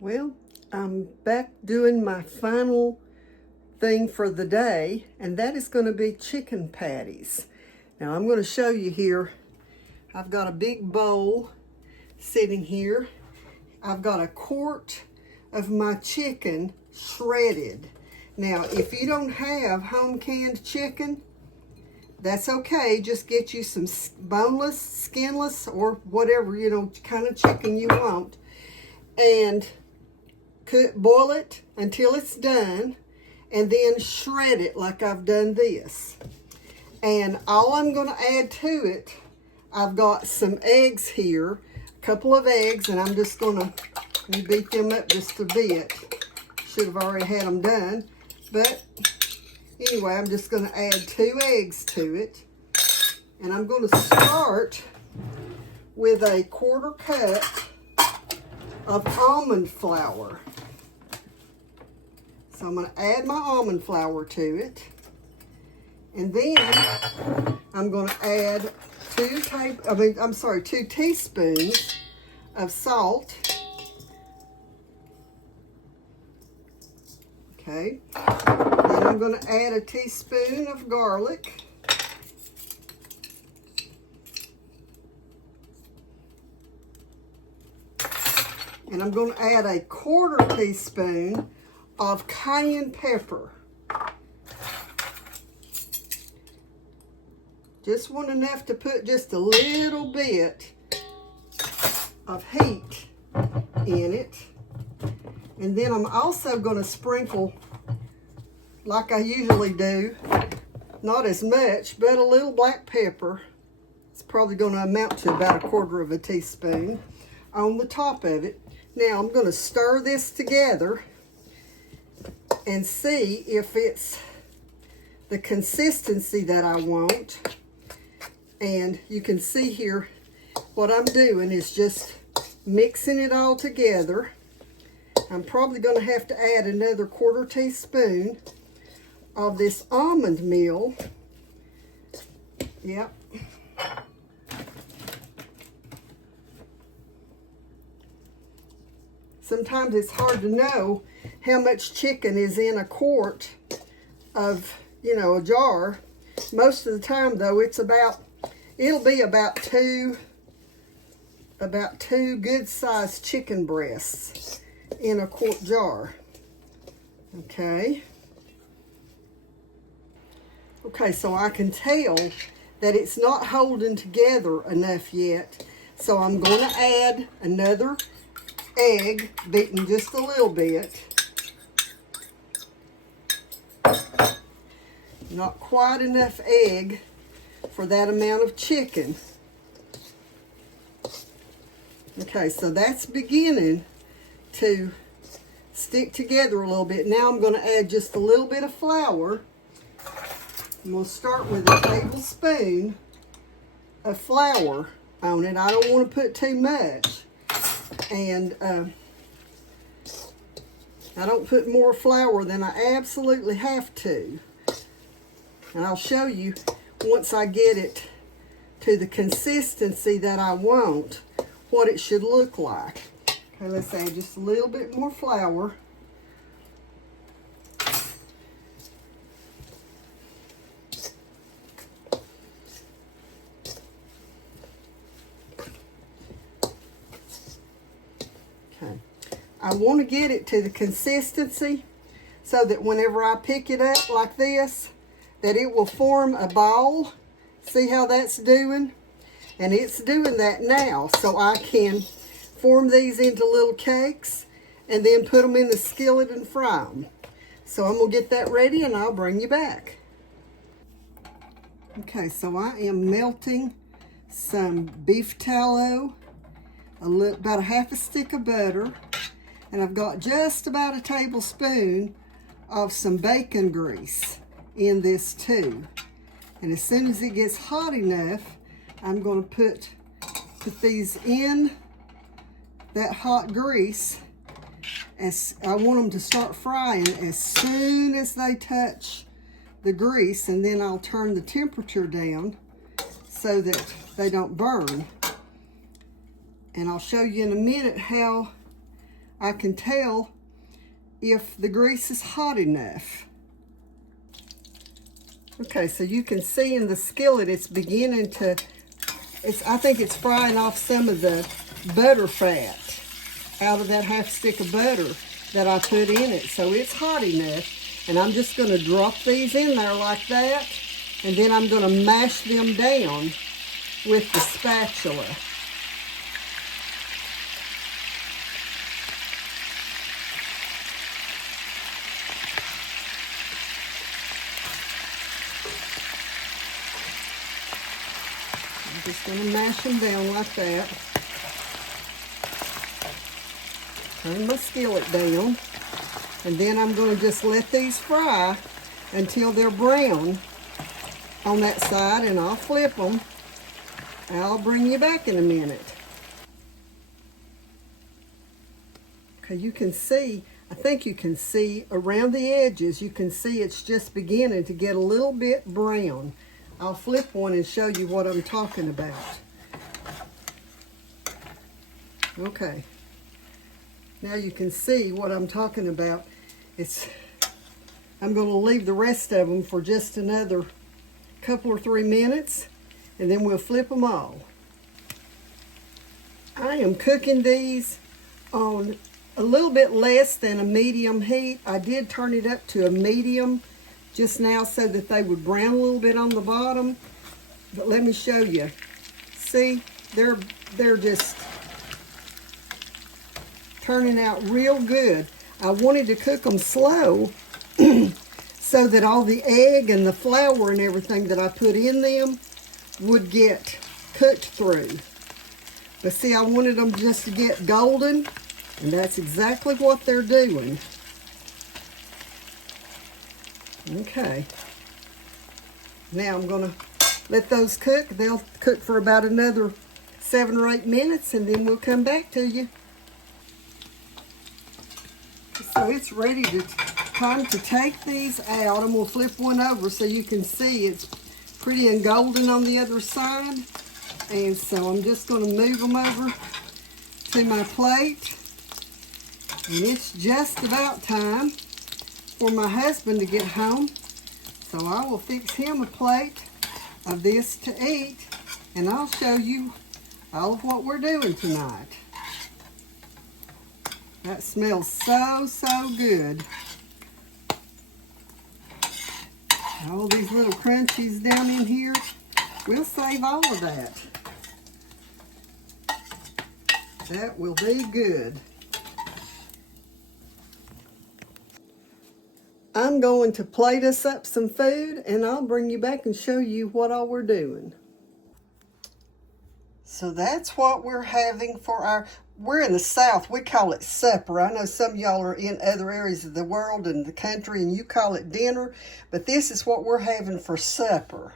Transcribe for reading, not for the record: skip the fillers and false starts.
Well, I'm back doing my final thing for the day, and that is going to be chicken patties. Now I'm going to show you here. I've got a big bowl sitting here. I've got a quart of my chicken shredded. Now, if you don't have home canned chicken, that's okay. Just get you some boneless, skinless, or whatever, kind of chicken you want. And boil it until it's done, and then shred it like I've done this. And all I'm going to add to it, I've got some eggs here, a couple of eggs, and I'm just going to beat them up just a bit. Should have already had them done, but anyway, I'm just going to add 2 eggs to it. And I'm going to start with a 1/4 cup of almond flour. So I'm going to add my almond flour to it. And then I'm going to add 2 teaspoons of salt. Okay. Then I'm going to add a teaspoon of garlic. And I'm going to add a 1/4 teaspoon of cayenne pepper. Just want enough to put just a little bit of heat in it. And then I'm also going to sprinkle, like I usually do, not as much, but a little black pepper. It's probably going to amount to about 1/4 teaspoon on the top of it. Now I'm going to stir this together and see if it's the consistency that I want. And you can see here what I'm doing is just mixing it all together. I'm probably going to have to add another 1/4 teaspoon of this almond meal. Yep. Sometimes it's hard to know how much chicken is in a quart of, a jar. Most of the time, though, it'll be about two good-sized chicken breasts in a quart jar. Okay. Okay, so I can tell that it's not holding together enough yet. So I'm going to add another egg, beaten just a little bit. Not quite enough egg for that amount of chicken. Okay, so that's beginning to stick together a little bit. Now I'm going to add just a little bit of flour. I'm going to start with a tablespoon of flour on it. I don't want to put too much. And I don't put more flour than I absolutely have to. And I'll show you once I get it to the consistency that I want, what it should look like. Okay, let's add just a little bit more flour. Okay. I want to get it to the consistency so that whenever I pick it up like this, that it will form a ball. See how that's doing? And it's doing that now, so I can form these into little cakes and then put them in the skillet and fry them. So I'm going to get that ready and I'll bring you back. Okay, so I am melting some beef tallow, about a 1/2 stick of butter, and I've got just about a tablespoon of some bacon grease in this too. And as soon as it gets hot enough, I'm going to put these in that hot grease. As I want them to start frying as soon as they touch the grease, and then I'll turn the temperature down so that they don't burn. And I'll show you in a minute how I can tell if the grease is hot enough. Okay, so you can see in the skillet it's beginning to, I think it's frying off some of the butter fat out of that half stick of butter that I put in it. So it's hot enough. And I'm just going to drop these in there like that. And then I'm going to mash them down with the spatula. I'm just going to mash them down like that. Turn my skillet down. And then I'm going to just let these fry until they're brown on that side, and I'll flip them. I'll bring you back in a minute. Okay, you can see, I think you can see around the edges, you can see it's just beginning to get a little bit brown. I'll flip one and show you what I'm talking about. Okay. Now you can see what I'm talking about. I'm going to leave the rest of them for just another couple or 3 minutes, and then we'll flip them all. I am cooking these on a little bit less than a medium heat. I did turn it up to a medium just now so that they would brown a little bit on the bottom. But let me show you. See, they're just turning out real good. I wanted to cook them slow so that all the egg and the flour and everything that I put in them would get cooked through. But see, I wanted them just to get golden, and that's exactly what they're doing. Okay. Now I'm going to let those cook. They'll cook for about another 7 or 8 minutes, and then we'll come back to you. So it's ready to time to take these out. I'm going to flip one over so you can see it's pretty and golden on the other side. And so I'm just going to move them over to my plate. And it's just about time for my husband to get home. So I will fix him a plate of this to eat, and I'll show you all of what we're doing tonight. That smells so, so good. All these little crunchies down in here, we'll save all of that. That will be good. I'm going to plate us up some food, and I'll bring you back and show you what all we're doing. So that's what we're having for we're in the South, we call it supper. I know some of y'all are in other areas of the world and the country and you call it dinner, but this is what we're having for supper.